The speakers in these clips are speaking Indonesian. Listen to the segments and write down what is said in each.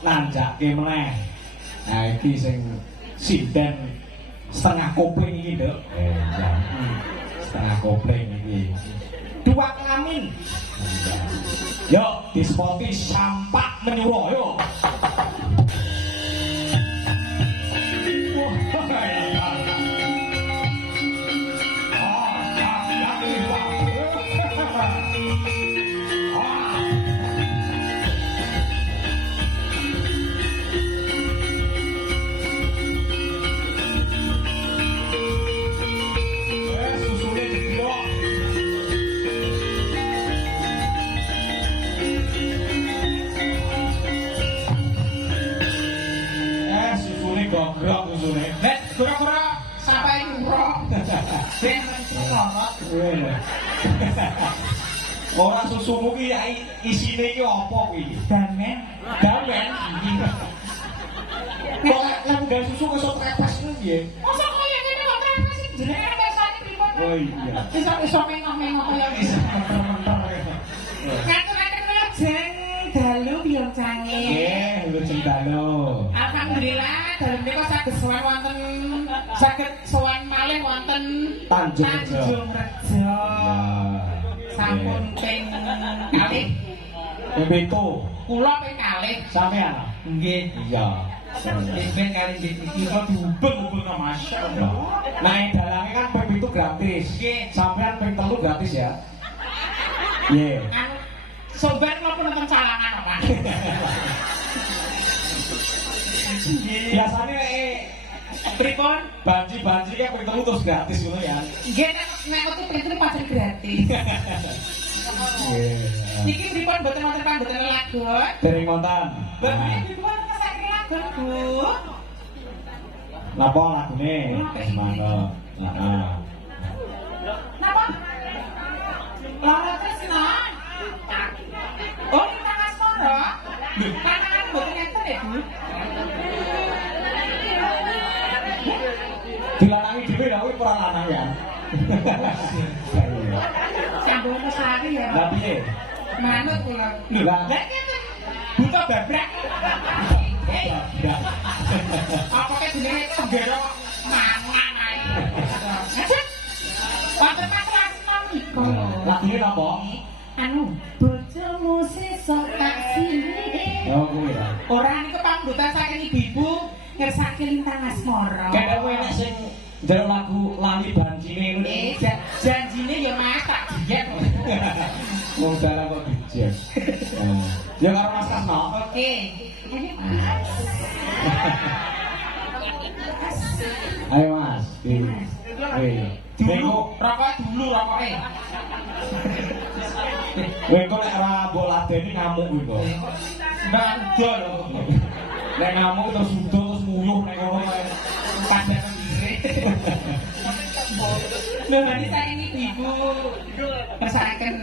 nanjake meneh. Nah iki sing sinden setengah kopling iki, Nduk. Setengah kopling iki. Dua kelamin. Yuk, dispoti sampak menyuruh, yuk. Gogrok susune. Nek kura-kura sampai ngurok. Ben mencolot. Ora susumu ki ya isine iki apa kuwi? Damen. Damen. Kok lan gak susu kok trepes ngono piye? Masa kaya ngene kok trepes jenenge mesane pripun? Oh iya. Iso mengok-mengok kaya iso mentor-mentor. Ngatur-ngatur kula jeng dalu biyen cange. Nggih, lujeng dalu. Alhamdulillah dalem niku saged sowan wonten saged sowan malih wonten Tanjung Rejo. Sampun ping kalih. Ping 7. Kula ping kalih. Sampeyan? Nggih. Iya. Ping kalih iki kok diubeng-ubeng masyaallah. Nah, dalange kan ping 7 gratis. Nggih. Sampeyan ping 3 gratis ya. Nggih. Sobat kula nonton calangan apa? Biasanya pripun banji-banji kayak ping terus gratis ngono ya. Nggih nek aku ping pasti gratis. Niki pripun mboten wonten pamboten lagon? Dereng wonten. Bapak pripun sakit lagon, Bu? Napa lagune? Semana. Heeh. Napa? Lara tresna. Oh, kita asmara. Panganan mboten enten ya, Bu? Dilanangi dhewe lha kuwi ora lanang ya. Sambung mesake ya. Lah piye? Manut kula. Lho lah ngeten. Buta babrak. Apa kek jenenge tenggero mangan ae. Wonten masalah menika. Lagune napa? Anu, bojomu sesuk tak sini. Oh kuwi ya. Ora niku pambutan saking ibu-ibu ngersake lintang asmara. Kene kowe nek sing ndelok lagu lali banjine ngono. Janjine ya Mas tak dijet. Wong dalan kok dijet. Ya karo Mas Kasno. Oke. Ayo Mas. Dulu rokok dulu rokoke. Kowe kok nek ora mbok ladeni ngamuk kuwi kok. Bandol. Nek ngamuk terus udo terus nguyuh nek ngono kae. Padahal ngire. Lha iki saiki ibu pesaken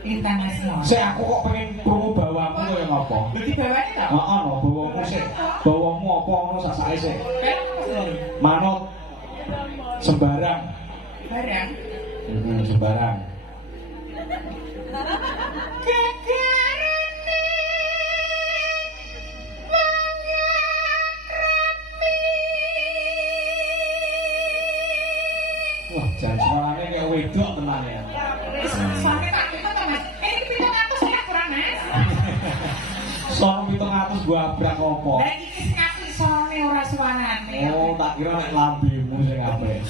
lintang asmara. Sik aku kok pengen krungu bawamu kaya ngopo? Lha dibawane ta? Heeh, no, bawamu sik. Bawamu apa ngono sasake sik. Manut sembarang. Barang. Sembarang. Wah, jan suarane kayak wedok tenan ya. Suarane tak itu to, Mas. Ini 700 ya kurang, Mas. Suara 700 gua abrak opo? Lah iki sing apik suarane ora suarane. Oh, tak kira nek lambemu sing apik.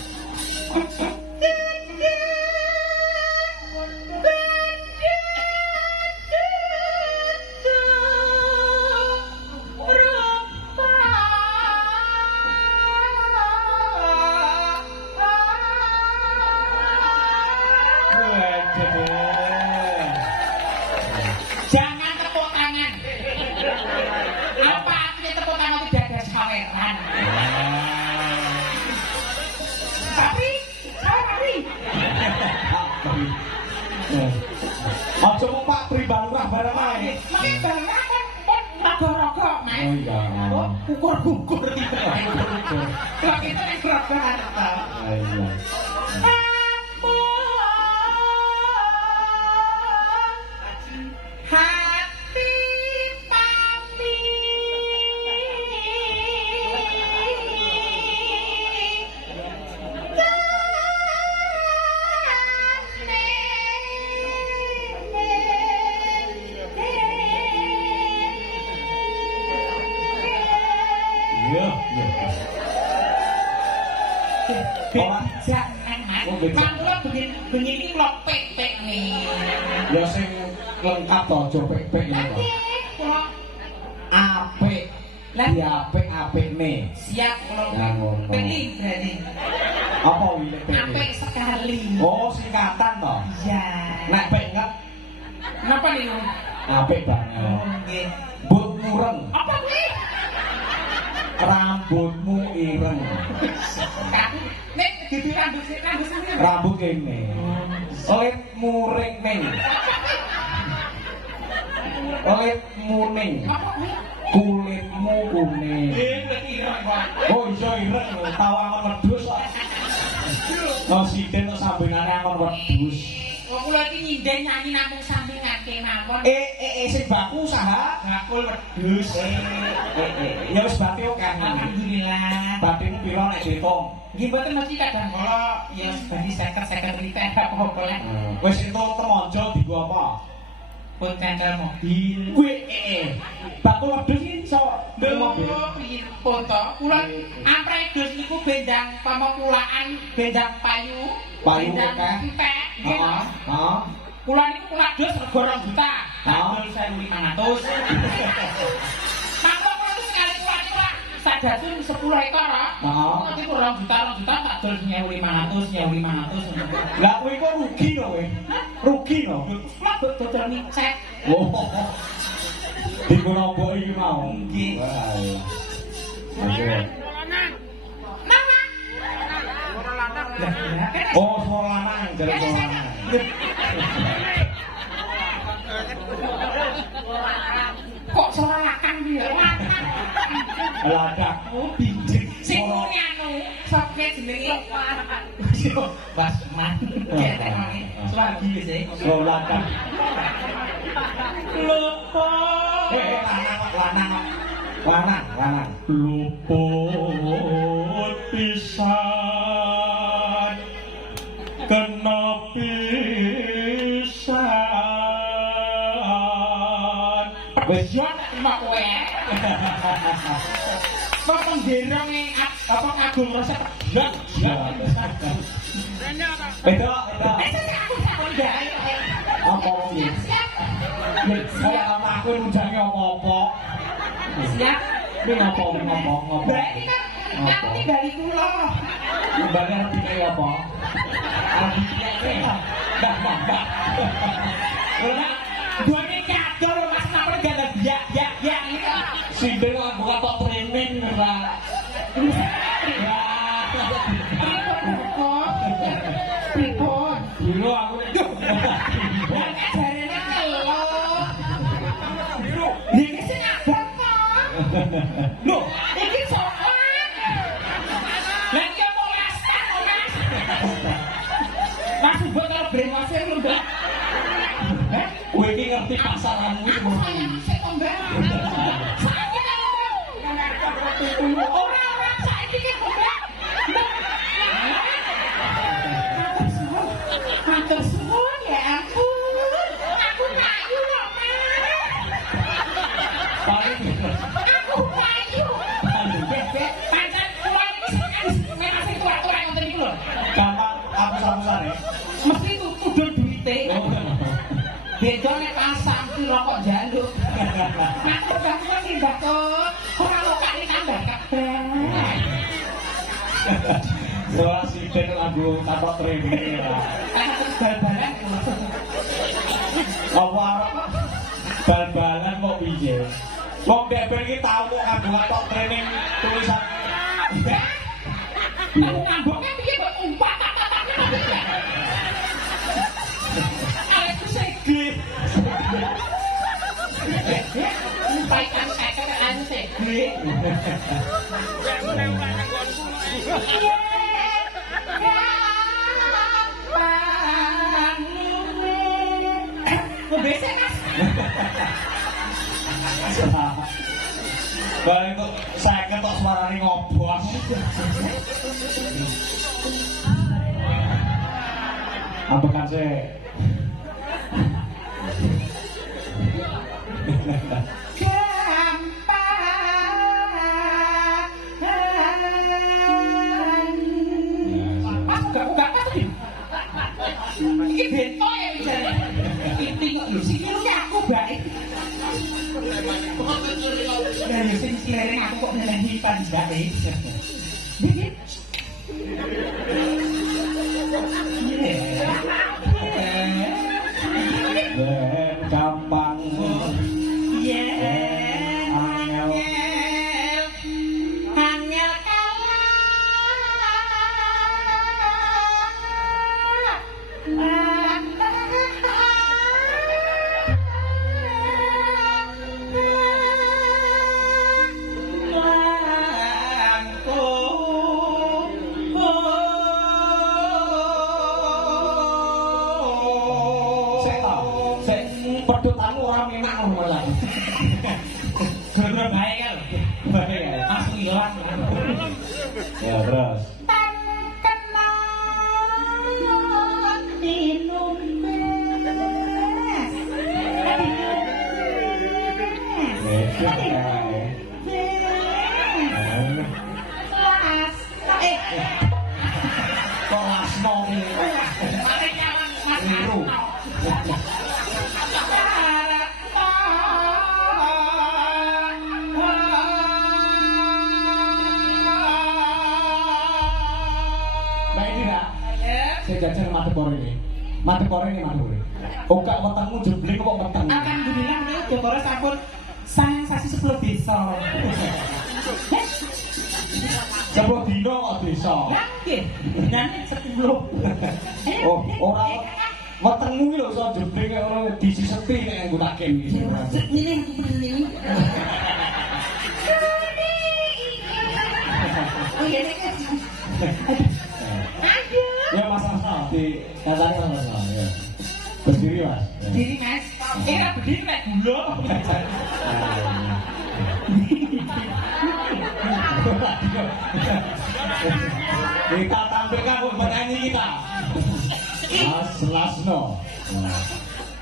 Jangan tepuk tangan. Apa artinya tepuk tangan tidak ada saweran? Tapi. Aja mau Pak Pribalurah barang ae. Nek barang kan pun raga-raga, Mas. Oh iya. Oh, ukur-ukur iki. Kok kita nek raga ta. Iya. Hati pamit Jangan. Mangkula bengi iki kula pek-pek nih. Ya sing lengkap to aja pek-pek ya. Apik. Ya apik-apikne. Siap kula. Ya ngono. Pilih berarti. Apa wile pek? Apik sekali. Oh, singkatan to. Iya. Nek pek inget Napa nih? apik banget. Oh, nggih. But mureng. Apa kuwi? Rambutmu ireng. Nek gitu rambut Rambut kene. Olehmu ring-ning. Olehmu ning. Apa kuwi? Kulitmu kuning. Berarti ireng kok. Oh iya ireng lho, tau angon wedhus kok. Oh siden kok sambingane angon wedhus. Wong kula iki nyinden nyanyi namung sambingake mawon. Sing baku usaha Bakul wedhus. ya wis bati oke. Alhamdulillah. Batimu piro nek diitung? Nggih mboten mesti kadang kala ya bagi 50 liter apa-apa lah. Wis entuk temonjo dienggo apa? Pun tengkel mobil. Kuwi baku wedhus iki iso mobil. Piye foto? Kula ampredus niku bendang pamakulaan, bendang payu, bendang entek. Heeh. Heeh. Kula niku kula dos rego 2 juta. Dol 1.500. Mangko kula sekali kula sadasun 10 ekor. Heeh. Nanti kurang juta tak dol 1.500. Lah kuwi kok rugi lho kowe. Rugi lho. Kula dodol micet. Oh. Dikono mbok iki mau. Nggih. Wah. Oke. Mama. Oh, suara lanang, jadi suara lanang. Kok suara lakang dia? Ladak. Oh, binjek. Sing muni anu, sapa jenenge? Basman. Ketek mangi. Selagi wis e. Oh, ladak. Lupa. Lanang. Luput pisan. Kena pisan. Wis yo nek mak kowe. Kok penderong apa kagum resep ya. Beda. Aku takon gawe. Apa iki? Saya sama aku nunjangi apa-apa. Siap. Ini ngomong. Berarti kan kamu dari kula. Mbaknya ngerti kayak apa? Mbak. Ora gue kado lho Mas Namper gak ya gitu. Sindel lah buka tok training ora. Pripun? Dulu aku Jarene telo. Iki sing abang kok. Lho, iki sapa? Lah iki molastan kok Mas. Mas mbok karo brengose lho, Mbak. kowe iki ngerti pasaranmu iki Aku sayang sik kok, Mbak. Saiki kan ora saiki ki kok, Mbak. Matur suwun ya ampun. Aku payu kok, Mas. Aku payu. Pancen kula iki memang sing tua-tua ngoten iki lho. gampang hapus-hapusan ya. Mesti kudul duwite. Beda nek pasang piro kok njaluk. Aku bakal tindak kok. Ora lokane tambah kabeh. Soal siden lagu tanpa training ya. Bal-balan. Apa arep bal-balan kok piye? Wong debel iki tau kok nganggo tok training tulisan. Aku ngamboknya piye kok umpat tata-tata. Aku segel. Umpaikan saya ke anu segel. Besek Mas. Bal itu saya ketok suarane ngobos. Ambekan sih. gak nih. Bibit. Gampang. Pedutanmu orang enak ngomong lagi. Bener baik kan? Baik ya. Langsung hilang. Ya terus. Kelas nol ini. Biru. Mbak ini nak, saya jajan mati kore ini. Mati kore ini mana boleh? Enggak wetengmu jeblik kok weteng. Alhamdulillah nih Jogoro sampun sayang sasi 10 desa. 10 dino kok desa. Lah nggih, nyanyi 10. Oh, ora wetengmu iki lho iso jeblik kaya ora disiseti nek nggo taken iki. Ini ini. Oh iya nek. Aduh. Ya mas di katanya mas ya. Berdiri mas. Diri mas. Berdiri nek gula. Kita tampilkan penyanyi kita. Mas Lasno.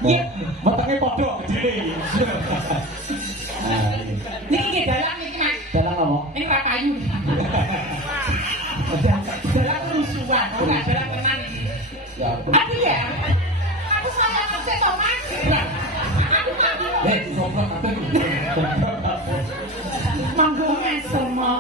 Iya. Wetenge padha gedhe. Niki nggih dalang niki mas. Dalang apa? Ini ra kayu. Dalang rusuhan, ora dalang tenan iki. Ya. Aduh ya. Aku sayang sik to mas. Sopo kabeh. Monggo mas semua.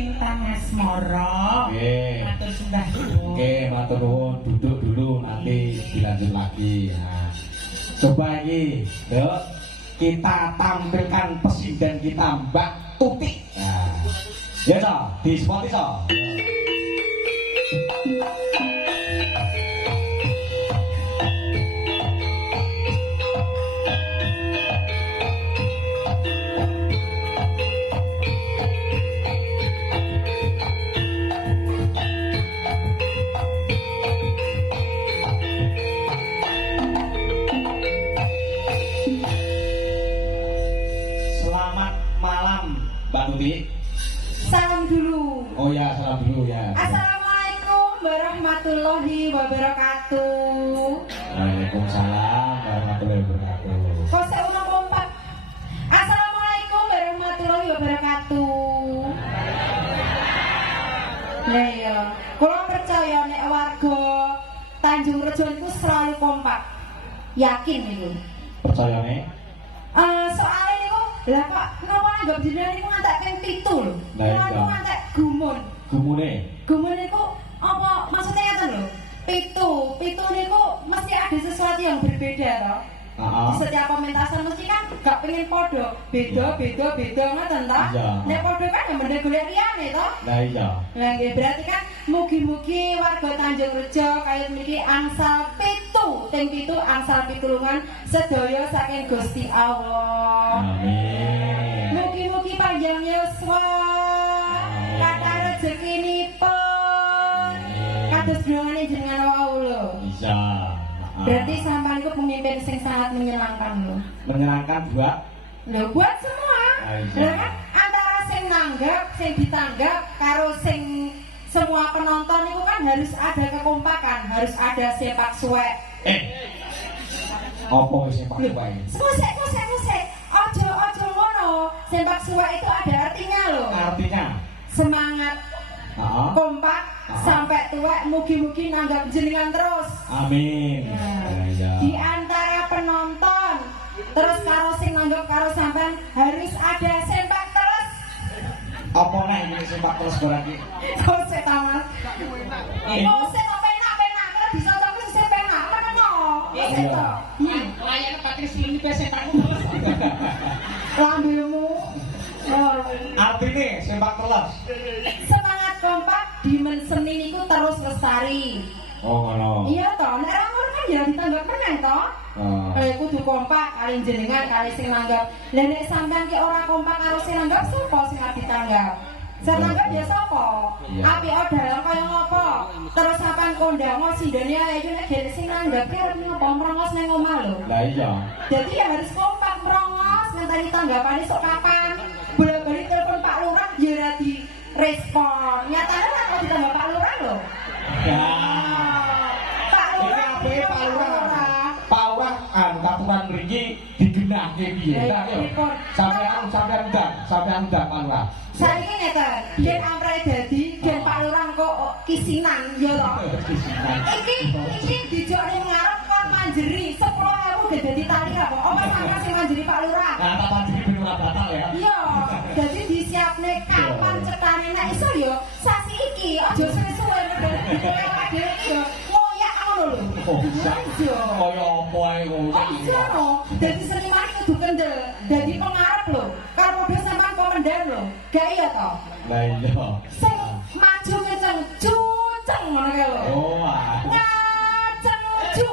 Lintang Asmara. Oke. Matur sembah dulu. Oke, matur nuwun, duduk dulu nanti dilanjut lagi. Nah, coba ini, yuk kita tampilkan presiden kita Mbak Tuti. Nah, ya toh, di spot itu. Selamat malam Mbak Tuti. Salam dulu. Oh ya, salam dulu ya. Assalamualaikum warahmatullahi wabarakatuh. Waalaikumsalam warahmatullahi wabarakatuh. Kok saya ulang kompak? Assalamualaikum warahmatullahi wabarakatuh. Nah iya, kalau percaya nek warga Tanjung Rejo itu selalu kompak. Yakin itu. Percaya nih? Soalnya niku, lah Pak, kenapa anggap jenengan niku ngantek ping 7 lho. Lah iya. Kenapa ngantek gumun? Gumune? Gumun niku apa maksudnya ngeten lho? Pitu niku mesti ada sesuatu yang berbeda toh. Di setiap pementasan mesti kan gak pengen podo, beda ngoten toh. Iya. Nek podo kan yang bener golek liyane toh. Lah iya. Lah nggih berarti kan mugi-mugi warga Tanjung Rejo kaya mriki angsal ting pitu angsal pitulungan sedaya saking Gusti Allah. Amin. Mugi-mugi panjang yuswa. Kata rezekinipun. Kados dongane jenengan wau lho. Bisa. Berarti sampean iku pemimpin sing sangat menyenangkan lho. Menyenangkan buat Lho buat semua. Iya. Lho kan antara sing nanggap, sing ditanggap karo sing semua penonton itu kan harus ada kekompakan, harus ada sepak suwek. Apa sepak suwek? Musik. Ojo ngono. Sepak suwek itu ada artinya loh. Artinya? Semangat. Kompak sampai tua, mugi-mugi nanggap jenengan terus. Amin. Nah, di antara penonton terus karo sing nanggap karo sampean harus ada sepak terus. Apa nih ini sepak terus berarti? Kosek tamat. Kosek kok penak kalau bisa tapi sing penak. Menengo. Kosek to. Layar Patris ini sepakmu terus. Lambemu. Artinya sepak terus. Semangat kompak di seni niku terus lestari. Oh ngono. Iya toh, nek ora ngono kan ya ditanggap meneh toh. Kudu kompak kali jenengan kali sing nanggap. Lah nek sampean ki ora kompak karo sing nanggap sapa sing ditanggap? Sing nanggap ya sapa? Apik dalam kaya ngopo? Terus sampean kondang sindene ayo nek dhewe sing nanggap ki arep ngopo merongos nang omah lho. Lah iya. Jadi ya harus kompak merongos ngenteni tanggapane sok kapan. Bolak-balik telepon Pak Lurah ya ora di respon. Nyatane ora kok ditanggap Pak Lurah lho. Ya. Pak Lurah. Ini apa Pak Lurah? Pak Lurah aturan mriki digenahke piye? Lah yo. Sampean ndang Pak Lurah. Saiki ngeten, yen ampre dadi gen Pak Lurah kok kisinan ya to. Iki dijok ning ngarep kon manjeri 10.000 ge dadi tali apa? Apa sampe sing manjeri Pak Lurah? Nah, tak manjeri ben ora batal ya. Iya, dadi disiapne kapan cetane nek iso yo sasi iki aja suwe-suwe dhewe iki yo ngoyak ngono lho. Iya. Kaya apa ae ngono. Iya no, dadi seniman kudu kendel, dadi pengarep lho. Karo padha sampean komandan lho. Gak iya toh? Lah iya. Sing maju kenceng cuceng ngono kae lho. Oh, Ngaceng cu.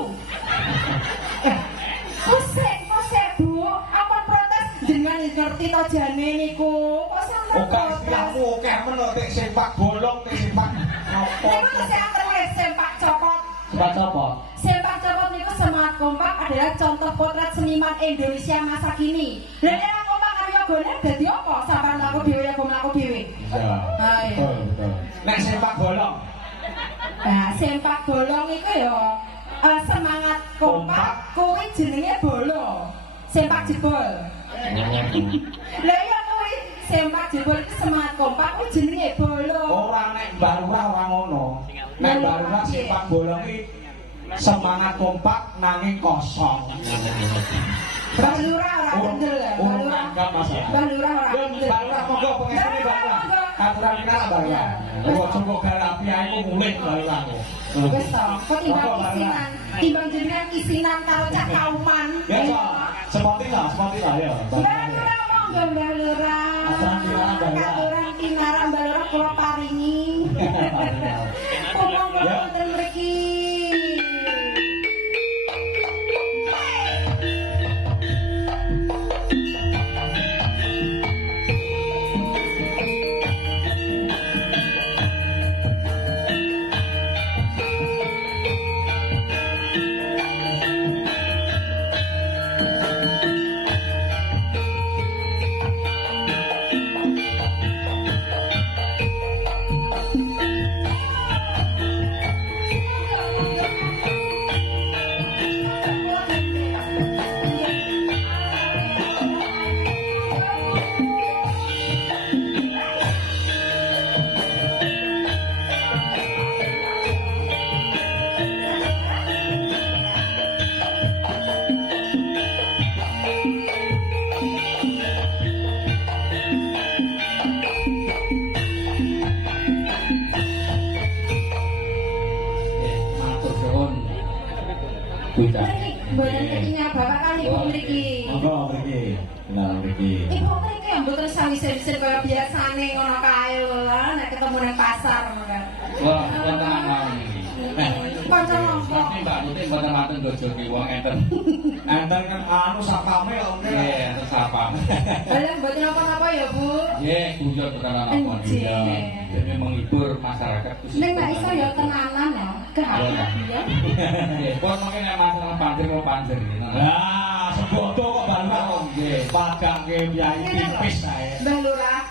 Kosek Bu, apa protes dengan ngerti to jane niku? Kok sampeyan oke istilahmu oke men tek sepak bolong tek sepak apa? Niku sing terus sepak copot. Sepak copot. Sepak copot niku semangat kompak adalah contoh potret seniman Indonesia masa kini. Lah nek ora kompak karo yogane dadi apa? Sampeyan mlaku dhewe ya mlaku dhewe. Iya. Betul. Nek sepak bolong. Nah, sepak bolong iku ya semangat kompak kuwi jenenge bolo. Sepak jebol. Lah ya kuwi sepak jebol iku semangat kompak kuwi jenenge bolo. Ora nek Mbak Lurah ora ngono. Nek Mbak Lurah sepak bolong iki semangat kompak nanging kosong. Mbak Lurah ora kendel. Mbak Lurah Mbak Lurah ora kendel. Mbak Lurah monggo pengestune Mbak Lurah. aturan kita baruan. Kok cukup garapi ae kok mulih baruan. Wis to, kok timbang jenengan isinan karo cak kauman. Ya, seperti lah ya. Mbak Lura, katuran kinara Mbak Lura kula paringi. Pomong kula wonten mriki. Mboten ketingnya bapak kali ibu mriki. Monggo mriki. Nah mriki. Ibu mriki yang mboten sawise-wise kaya biasane ngono kae lho, nek ketemu nang pasar ngono kan. Wah, wonten mawon iki. Kanca monggo. Mesti Mbak Tuti mboten matur bojoki wong enten. Enten kan anu sapame kok ngene. Nggih, enten sapam. Lah mboten apa-apa ya, Bu. Nggih, guyon tenan apa ya. Dene menghibur masyarakat khusus. Nek nek iso ya tenanan ya. Gak ya. Nggih, pun mungkin nek masalah panjer kok panjer. Lah, sebodo kok baru nggih. Padangke Kyai tipis kae. Mbah Lurah,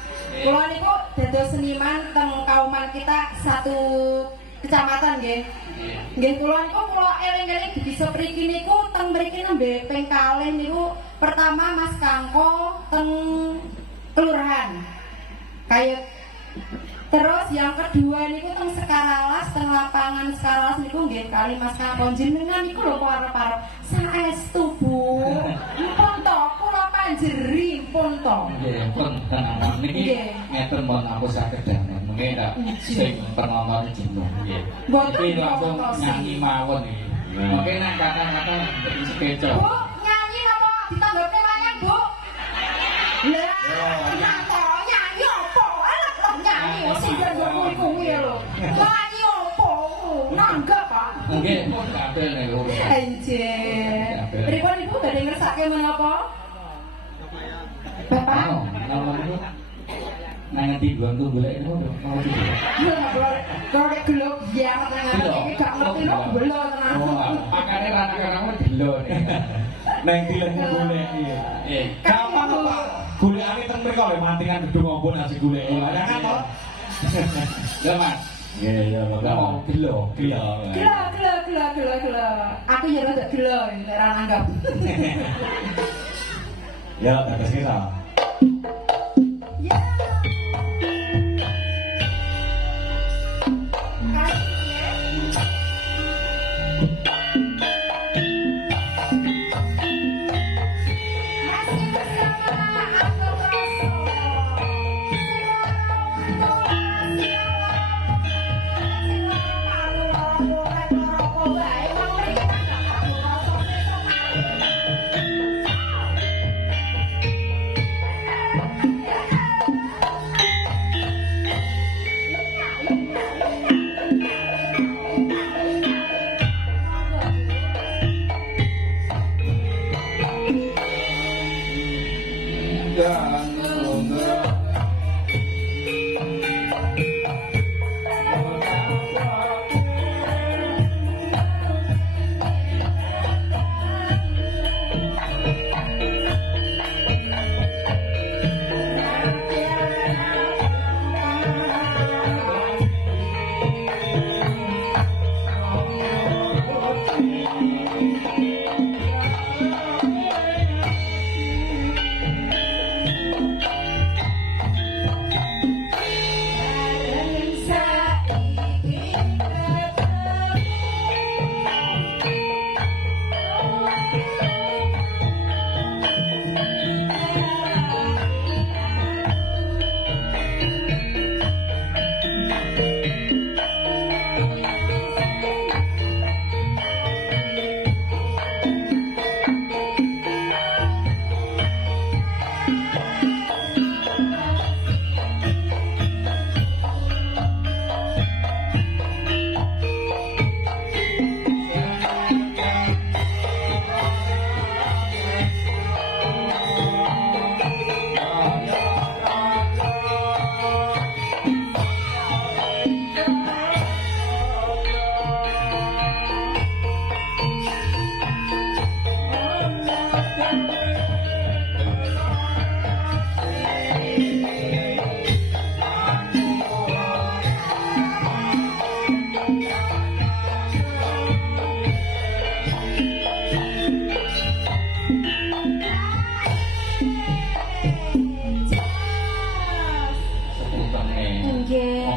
kula niku dados seniman teng kauman kita satu kecamatan nggih. Nggih kula niku kula eling-eling bisa mriki niku teng mriki nembe ping kalih niku pertama Mas Kangko teng kelurahan. Kayak terus yang kedua niku teng Sekaralas, teng lapangan Sekaralas niku nggih kali Mas Kangko jenengan niku lho kok arep-arep saestu Bu. Pun to kula panjeri pun to. Nggih, pun tenan niki ngeten mon aku saged damel. Mengke ndak sing pernama jeneng nggih. Iki langsung nyanyi mawon iki. Mengke nek kata-kata sekeco. Bu, nyanyi napa ditanggapne wayang, Bu? Lah, nyanto nyanyi opo? Alah kok nyanyi sing nggo kuwi lho. Nyanyi opo? Nanggap, Pak. Nggih, pun kabeh niku. Anjir. Pripun Ibu badhe ngersake menapa? Bapak? Nomor niku nang ngendi gong golek niku mau iki. Kalau gelo biar nang iki gak ngerti lho gelo tenan. Oh, pakane ranang-ranang gelo nih. Nang dilemu golek iki. Gampang Pak. Golekane teng mriko lho mantingan gedung opo nang sing golek. Lah kan to. Ya Mas. Iya, mau gelo. Gelo. Aku ya rada gelo nek ra nanggap. Ya, terus kita. Ya.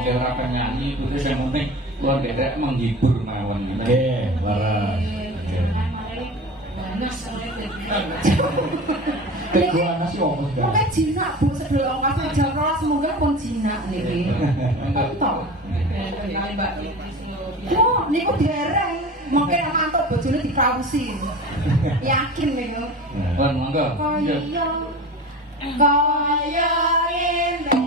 ya ora penyanyi itu yang penting kula ndek menghibur mawon. Nggih, leres. Panas Tego anak sih apa enggak? mungkin jinak bu sebelum kafe jam 12 mungkin pun jinak niki. Tok. Oh, niku dereng. Mungkin mantuk bojone dikawusi. Yakin niku. Pun monggo. Kaya ini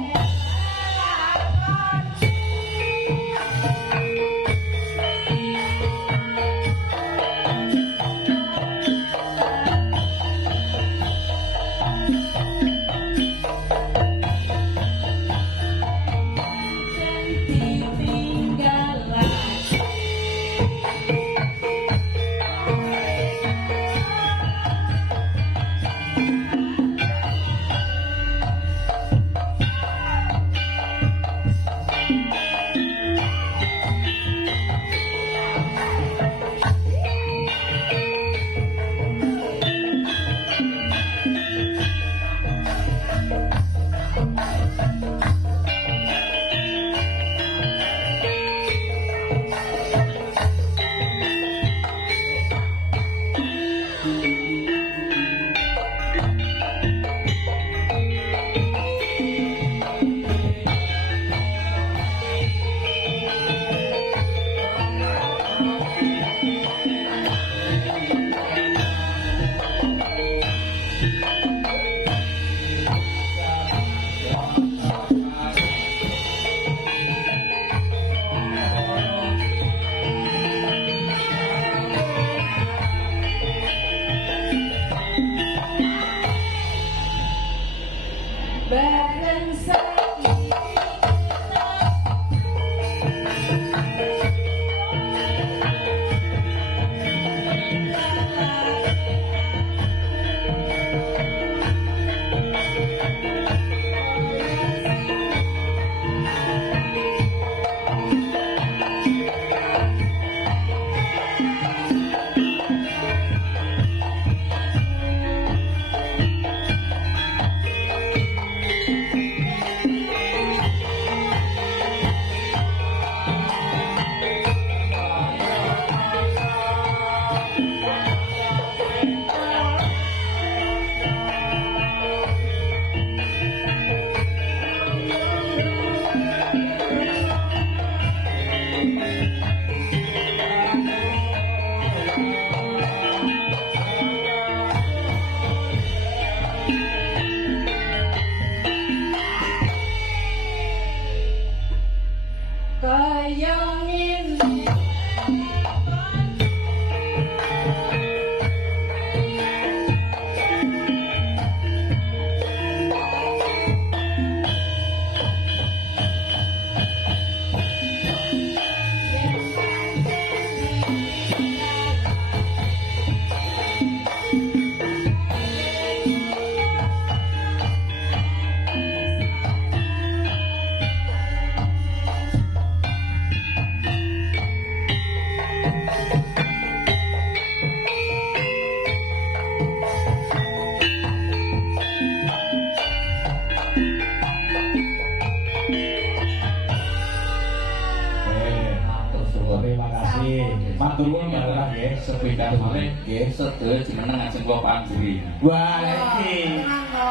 Matur nuwun Mbak Lurah nggih, sepeda sore nggih sedaya jenengan ngajeng kula panjuri. Wah, iki.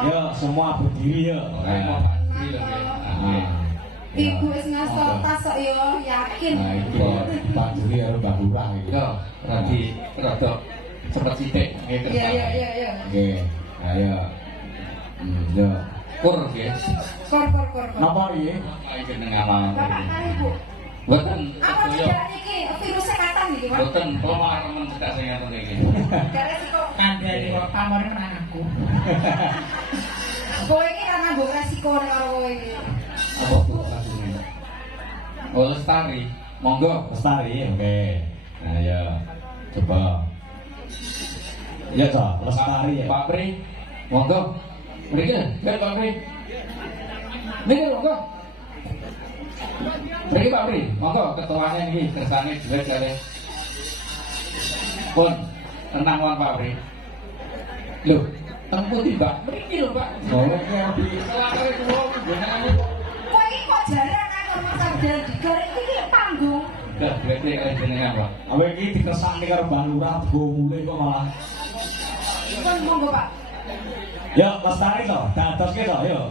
Yo semua berdiri yo. Kula panjuri lho nggih. Ibu wis ngasih tas kok yo yakin. Nah, iki panjuri karo Mbak Lurah iki. Yo, rada cepet sithik nggih kersane. Iya. Nggih. Ayo. Yo. Kur nggih. Kor. Napa iki? Iki jenengan Bapak kali Bu. Boten Apa tidak niki virusnya kathah niki, Pak? boten kula remen cedak sing ngaten iki. Dari resiko Kandhane kok pamore menang aku. kowe iki karena mbok resiko karo kowe iki. Apa Bu langsune? Oh, Lestari. Monggo. Lestari, oke. Nah, ya. Coba. Ya, Cok. Lestari ya. Pak Pri. Monggo. Mriki, biar Pak Pri. Niki monggo. Mriki Pak Pri, monggo ketuanya niki kersane jelek kali. Pun tenang wan Pak Pri. Lho, teng pundi Mbak? Mriki lho Pak. Oh, iki yang di Selakare kula gunane. Kowe iki kok jarang kan sarjana digoreng iki panggung. Enggak, duwite kali jenengan, Pak. Awe iki dikersakne karo Mbak Lurah go mulai kok malah. Pun monggo, Pak. Yo, lestari to, dadoske to, yo.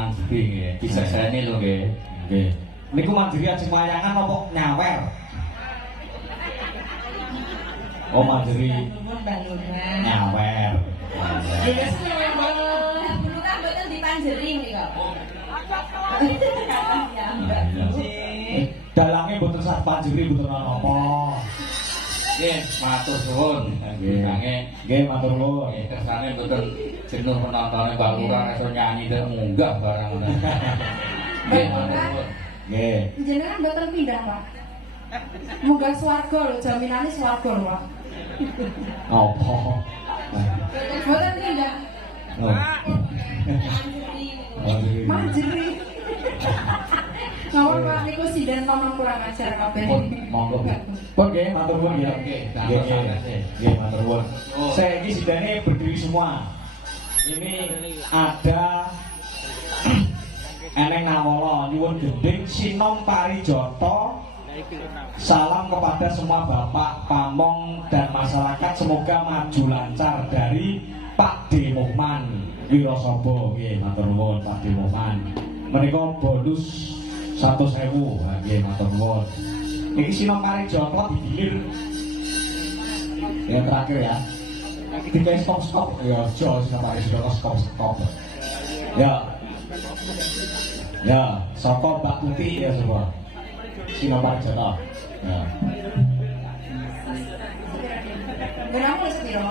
Manjeri nggih. Diseseni lho nggih. Nggih. Niku Manjeri ajeng wayangan apa nyawer? Oh Manjeri Baluran. nyawer. Ya seneng banget. Dulu kan betul di Panjeri nih kok. Ya, Mbak. Dalangnya boten sak Panjeri boten apa. Nggih, matur suwun. Nggih, Nggih matur nuwun. kersane mboten jenuh penontonnya Mbak Lurah iso nyanyi dan munggah barang. Nggih, matur suwun. Nggih. Jenengan mboten pindah, Pak. Munggah swarga lho, jaminane swarga lho, Pak. Apa? Mboten pindah. Oh. Manjeri. Ngawur Pak niku sinden tomong kurang ajar kabeh. Monggo. Pun nggih matur nuwun nggih. Nggih matur nuwun. Saya ini sidane berdiri semua. Ini ada Eneng Nawala nyuwun gending Sinom Parijoto. Salam kepada semua bapak, pamong dan masyarakat, semoga maju lancar dari Pak D. Muhman Wirasaba. Nggih matur nuwun Pak D. Muhman. Menika bonus 100.000. Nggih matur nuwun. Niki Sinom Parijoto digilir. Yang terakhir ya. Tiga stop ya, Jos Sinom Parijoto stop. Ya. Ya, soko Mbak Putih ya semua. Sinom Parijoto. Ya. Berapa sepiro?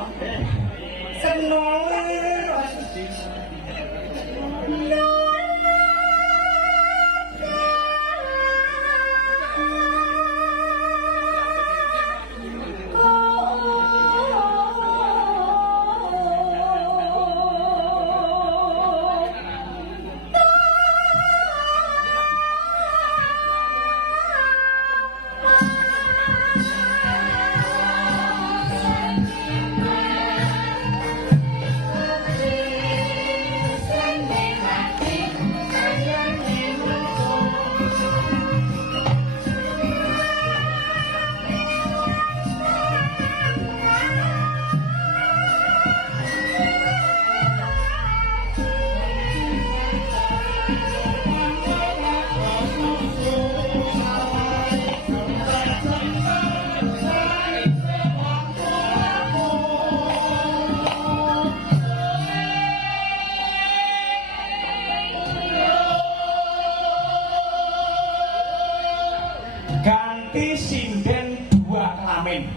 Ganti sinden dua kelamin.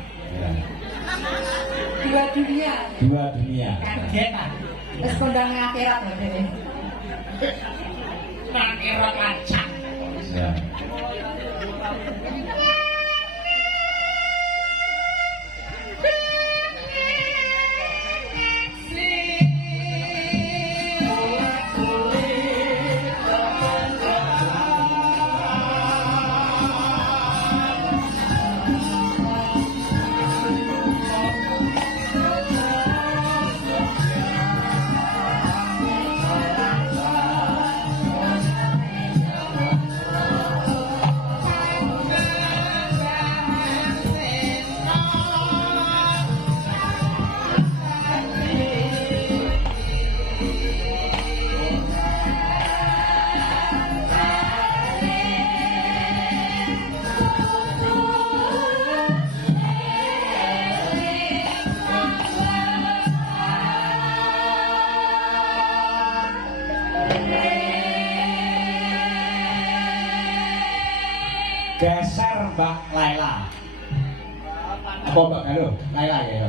Dua dunia. Dua dunia. Kaget ah. Terus kondang akhirat lho dhewe. Nang kira lancang. Ya. Geser Mbak Laila. Apa Mbak Galuh? Laila ya.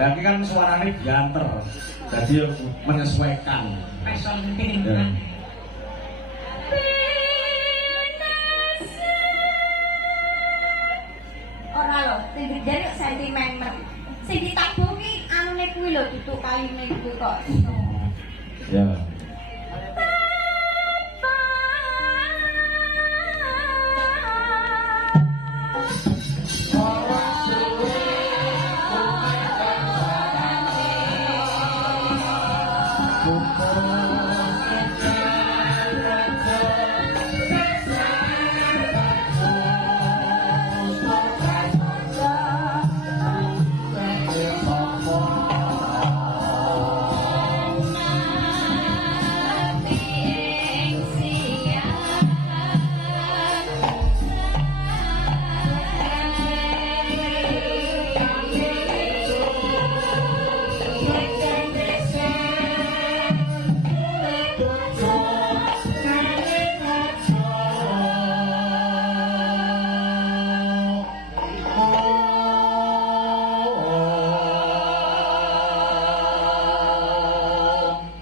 Berarti kan suaranya diantar, jadi menyesuaikan. Ya. Ora lho, sing dijare sentimen. Sing ditabuhi anune kuwi lho duduk kayune kuwi kok. Ya.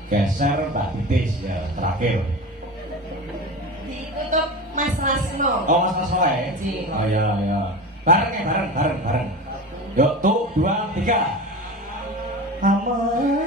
Geser Mbak Titis ya terakhir. Ditutup Mas Rasno. Oh Mas Mas wae. Oh ya ya. Bareng ya bareng. Yuk tuh 2 3. Aman.